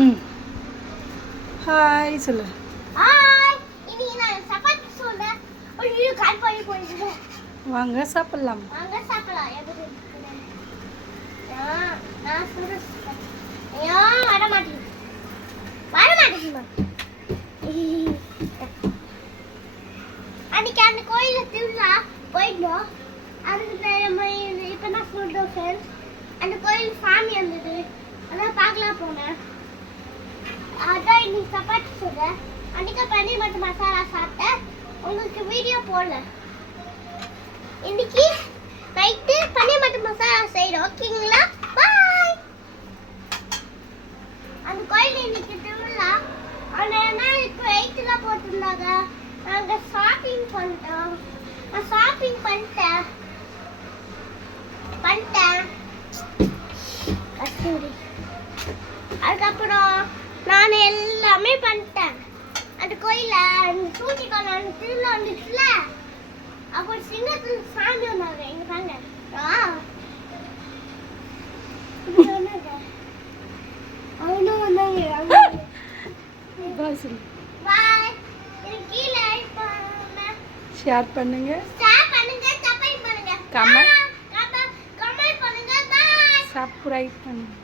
ம் ஹாய் சொல்லு. ஹாய். இன்னைக்கு நான் சப்பாத்தி சொல்றேன். ஐயோ கால் பண்ணி போயிடுது. வாங்க சாப்பிடலாம். வாங்க சாப்பிடலாம். எப்படி இருக்கு? நான் சொல்றேன். ஐயோ வர மாட்டேங்குது. அன்னைக்கு அந்த கோயில திருவிழா போயிட்டோம். அதுக்கு நம்ம இப்போ நான் சொல்றோம் ஃப்ரெண்ட்ஸ். அந்த கோயில் சாமி வந்தது. அதான் பார்க்கலாம் போனேன். அதான் இன்னைக்கு சப்பாத்தி சொல்றேன். அன்னைக்கு பன்னீர் மற்றும் மசாலா சாப்பிட்டேன். உங்களுக்கு வீடியோ போடல. இன்னைக்கு நைட்டு பன்னீர் மற்றும் மசாலா செய்யறோம். ஓகேங்களா? பாய். அந்த கோயில் இன்னைக்கு திருவிழா. ஆனால் இப்போ 8ல போட்டிருந்தாங்க. நாங்கள் ஷாப்பிங் பண்ணிட்டோம். நான் ஷாப்பிங் பண்ணிட்டேன். கஸ்தூரி. அதுக்கப்புறம் நான் எல்லாமே பண்ணிட்டேன். அந்த கோயில சூட்டிக்கான திருவிழா வந்துச்சுல, அப்போ சிங்கத்துல சாமி வந்தாங்க. எங்க பாருங்க அவனும் வந்தாங்க. பாய் சொல்லு. பாய். கீழே ஷேர் பண்ணுங்க, சப்ஸ்கிரைப் பண்ணுங்க. கமெண்ட் கமெண்ட் பண்ணுங்க. பாய். சப்ஸ்கிரைப் பண்ணுங்க.